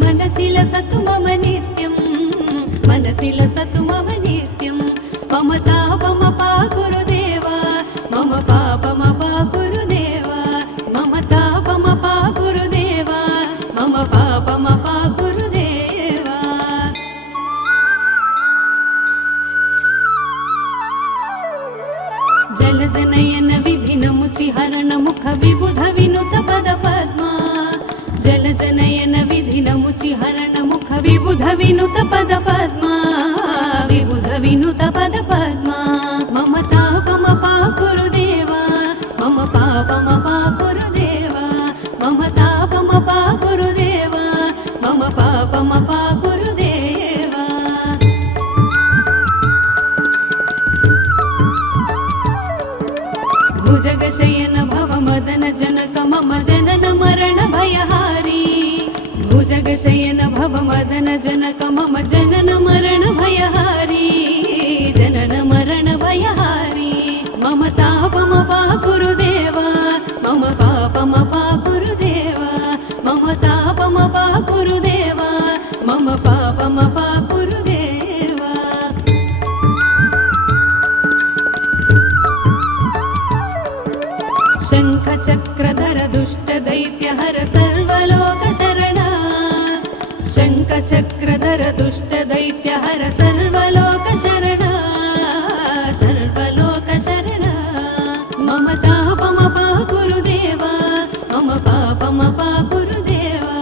मनसि लसतु मम नित्यं मनसि लसतु मम नित्यं मम तापमपा गुरुदेवा मम पापमपा गुरुदेवा मम तापमपा गुरुदेवा मम पापमपा गुरुदेवा जलजनयन विधिनमुचिहरण मुख विबुध विनुत पद पद्मा जलजनयन विधिनमुचिहरण मुख विबुध विनुत पद पद्मा विबुध विनुत पद पद्मा मम तापमपा गुरुदेवा मम पापमपा गुरुदेवा मम तापमपा गुरुदेवा मम पापमपा गुरुदेवा भुजगशयन भव मदन जनक मम जनन मरण भयहारी भुजगशयन भव मदन जनक मम जनन मरण भयहारी जनन मरण भयहारी मम तापमपा गुरुदेवा मम पापमपा गुरुदेवा मम तापमपा गुरुदेवा मम पापमपा गुरुदेवा शङ्खचक्रधर दुष्ट दैत्यहर सर्वलोक शरणा शङ्खचक्रधर दुष्ट दैत्यहर सर्वलोक शरणा सर्वलोक शरणा मम तापमपा गुरुदेवा मम पापमपा गुरुदेवा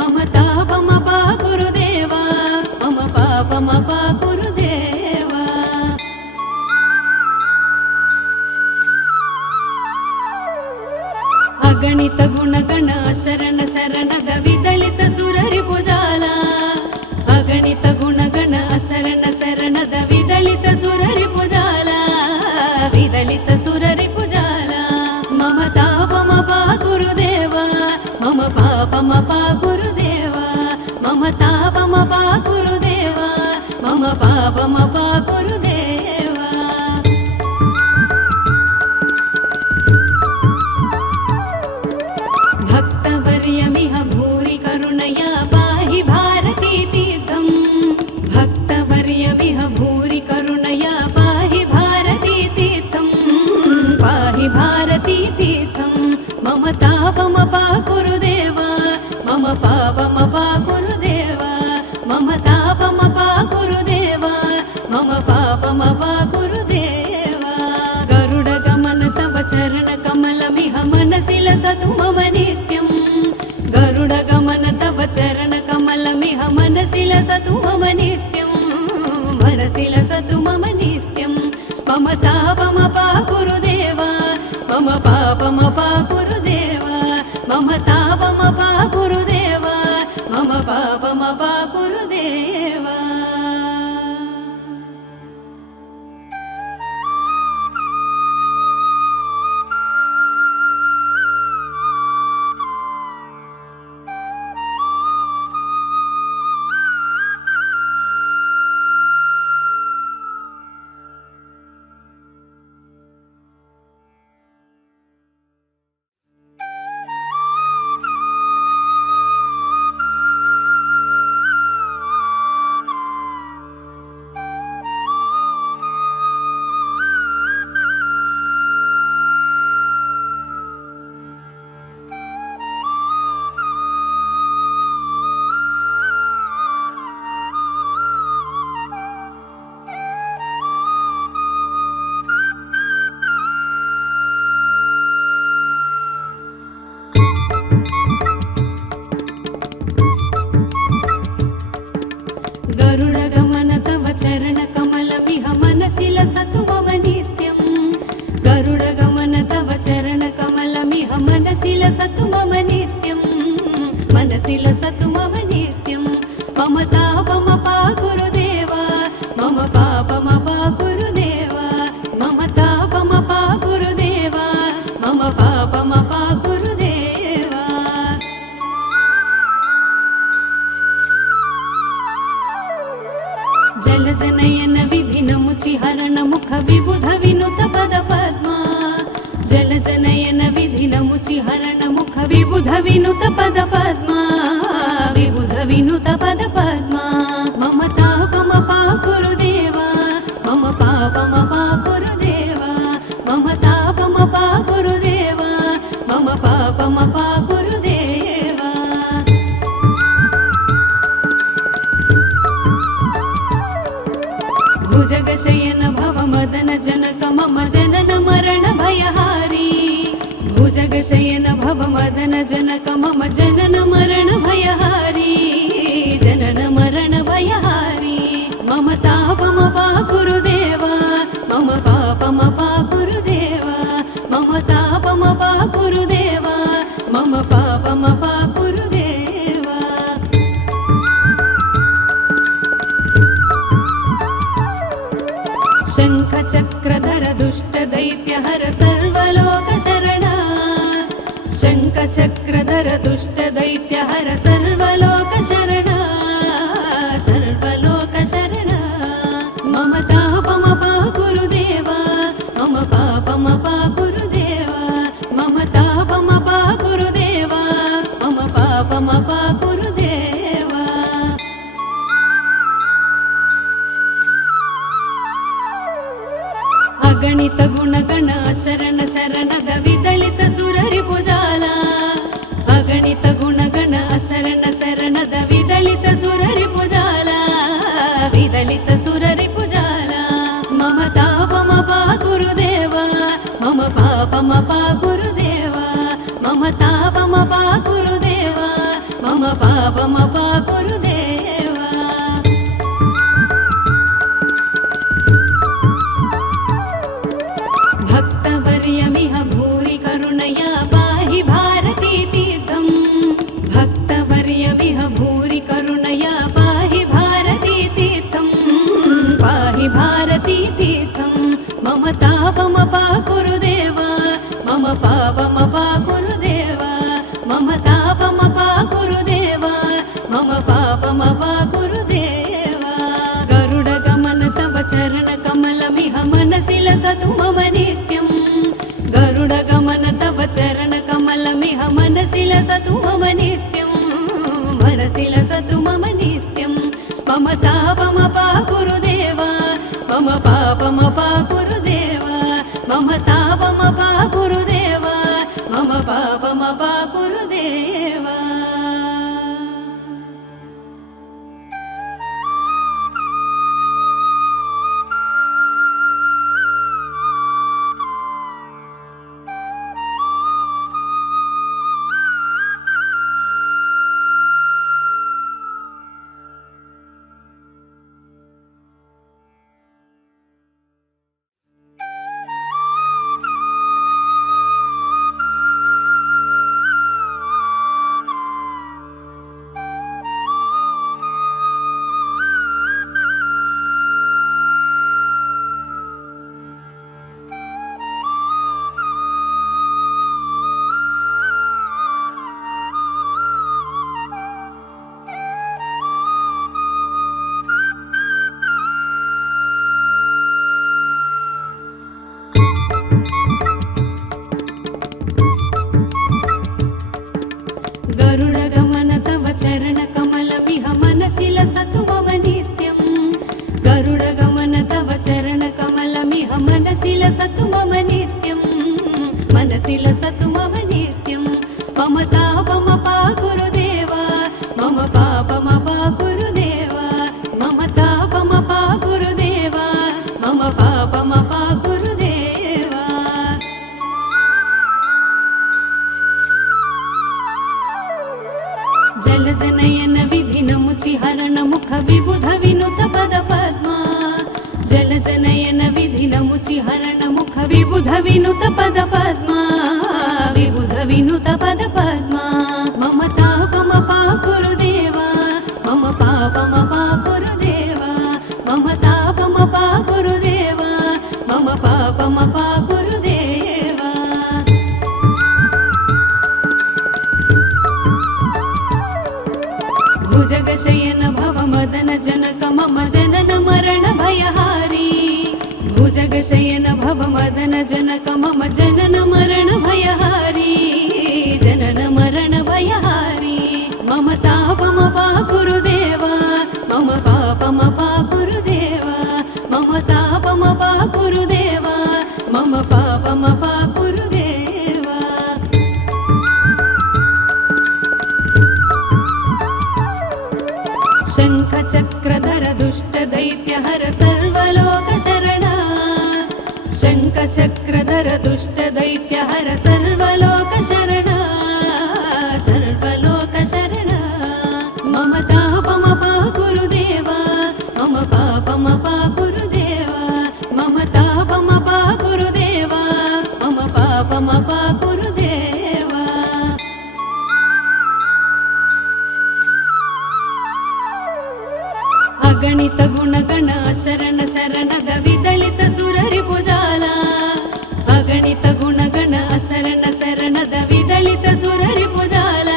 मम तापमपा गुरुदेवा मम पापमपा गुरुदेवा अगणित गुणगण शरण शरणद विदलित सुररि भुजाल अगणित गुणगण शरण शरणद विदलित सुररि भुजाल विदलित सुररि भुजाल मम तापमपा गुरुदेवा मम पापमपा गुरुदेवा मम तापमपा गुरुदेवा मम पापमपा गुरुदेवा भक्तवर्यमिह भूरि करुणया पाहि भारती तीर्थं भक्तवर्यमिह भूरि करुणया पाहि भारती तीर्थं पाहि भारती तीर्थं मम तापमपा गुरुदेवा मम पापमपा गुरुदेवा मम तापमपा गुरुदेवा मम पापमपा गुरुदेवा गरुडगमन तव चरण कमलमिह मनसि लसतु मम नित्यं गरुडगमन तव चरण कमलमिह मनसि लसतु मम नित्यं मनसि लसतु मम नित्यं मम तापमपा गुरुदेवा मम पापमपा गुरुदेवा मम तापमपा गुरुदेवा मम पापमपा गुरुदेवा गरुडगमन तव चरण कमलमिह मनसि लसतु मम नित्यं गरुडगमन तव चरण कमलमिह मनसि लसतु मम नित्यं मनसि लसतु मम नित्यं मम तापमपा गुरुदेवा मम पापमपा गुरुदेवा मम तापमपा गुरुदेवा मम पापमपा गुरुदेवा जलजनयन विधिनमुचिहरण मुख विबुध विनुत पद पद्मा जलजनयन विधिनमुचिहरण मुख विबुध विनुत पद पद्मा विबुध विनुत पद पद्मा मम तापमपा गुरुदेवा मम पापमपा गुरुदेवा मम तापमपा गुरुदेवा मम पापमपा गुरुदेवा भुजगशयन भव मदन जनक मम जनन मरण भयहारी भुजगशयन भव मदन जनक मम जनन मरण भयहारी जनन मरण भयहारी मम तापमपा गुरुदेवा मम पापमपा गुरुदेवा मम तापमपा गुरुदेवा मम पापमपा गुरुदेवा शंख चक्रधर दुष्ट दैत्य हर सर्वलोक शरणा शंख चक्रधर दुष्ट दैत्य हर सर्वलोक शरणा सर्वलोक शरणा मम तापमपा गुरुदेवा मम पापमपा गुरुदेवा मम तापमपा गुरुदेवा मम पापमपा गुरुदेवा अगणित गुणगण शरण शरणद विदलित सुररि भुजाಲ अगणित गुणगण शरण शरणद विदलित सुररि भुजाಲ विदलित सुररि भुजाಲ मम तापमपा गुरुदेवा मम पापमपा गुरुदेवा मम तापमपा गुरुदेवा मम पापमपा गुरुदेवा भक्तवर्यमिह भूरि करुणया पाहि भारती तीर्थं भक्तवर्यमिह भूरि करुणया पाहि भारती तीर्थं पाहि भारती तीर्थं मम तापमपा गुरुदेवा मम पापमपा गुरुदेवा मम तापमपा गुरुदेवा मम पापमपा गुरुदेवा गरुडगमन तव चरण कमलमिह मनसि लसतु मम नित्यं गरुडगमन तव चरण कमलमिह मनसि लसतु मम नित्यं मनसि लसतु मम नित्यं मम तापमपा गुरुदेवा मम पापमपा गुरुदेवा मम तापमपा गुरुदेवा मम पापमपा गुरुदेवा गरुडगमन तव चरण कमलमिह मनसि लसतु मम नित्यं गरुडगमन तव चरण कमलमिह मनसि लसतु मम नित्यं मनसि लसतु मम नित्यं मम तापमपा गुरुदेवा मम पापमपा गुरुदेवा मम तापमपा गुरुदेवा मम पापमपा गुरुदेवा जलजनयन विधिनमुचि हरण मुख विबुध विनुत पद पद्मा जलजनयन विधिनमुचि हरण मुख विबुध विनुत पद पद्मा विबुध विनुत पद पद्मा मम तापमपा गुरुदेवा मम पापमपा गुरुदेवा मम तापमपा गुरुदेवा मम पापमपा गुरुदेवा भुजगशयन भव मदन जनक मम जनन मरण भयहारी भुजगशयन भव मदन जनक मम जनन मरण भयहारी जनन मरण भयहारी मम तापमपा गुरुदेवा शङ्खचक्रधर दुष्टदैत्यहर सर्वलोकशरणा शङ्खचक्रधर दुष्टदैत्यहर सर्वलोकशरणा सर्वलोकशरणा मम तापमपा गुरुदेवा मम पापमपा गुरुदेवा मम तापमपा गुरुदेवा मम पापमपा गुरुदेवा अगणित गुणगण शरण शरणद विदलित सुररिपुजाल अगणित गुणगण शरण शरणद विदलित सुररिपुजाल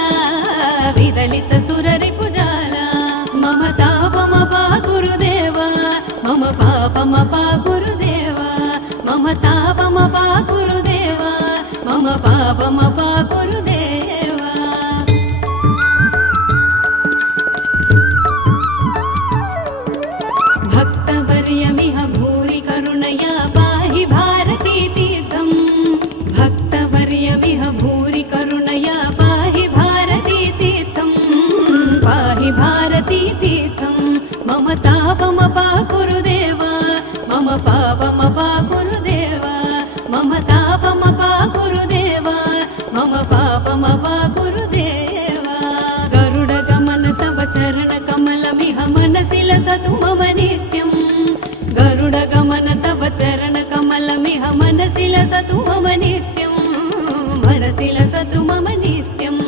विदलित सुररिपुजाल मम तापमपा गुरुदेवा मम पापमपा गुरुदेवा मम तापमपा गुरुदेवा मम पापमपा गुरुदेवा भक्तवर्यमिह भूरि करुणया पाहि भारती तीर्थम् भक्तवर्यमिह भूरि करुणया पाहि भारती तीर्थम् पाहि भारती तीर्थम् मम तापमपा गुरुदेवा मम पापमपा गुरुदेवा मम तापमपा गुरुदेवा मम पापमपा गुरुदेवा गरुडगमन तव चरणकमलमिह मनसि लसतु मम नित्यम् गरुडगमन तव चरणकमलमिह मनसि लसतु मम नित्यम् मनसि लसतु मम नित्यम्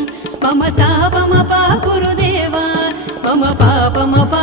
मम तापमपा गुरुदेवा मम पापमपा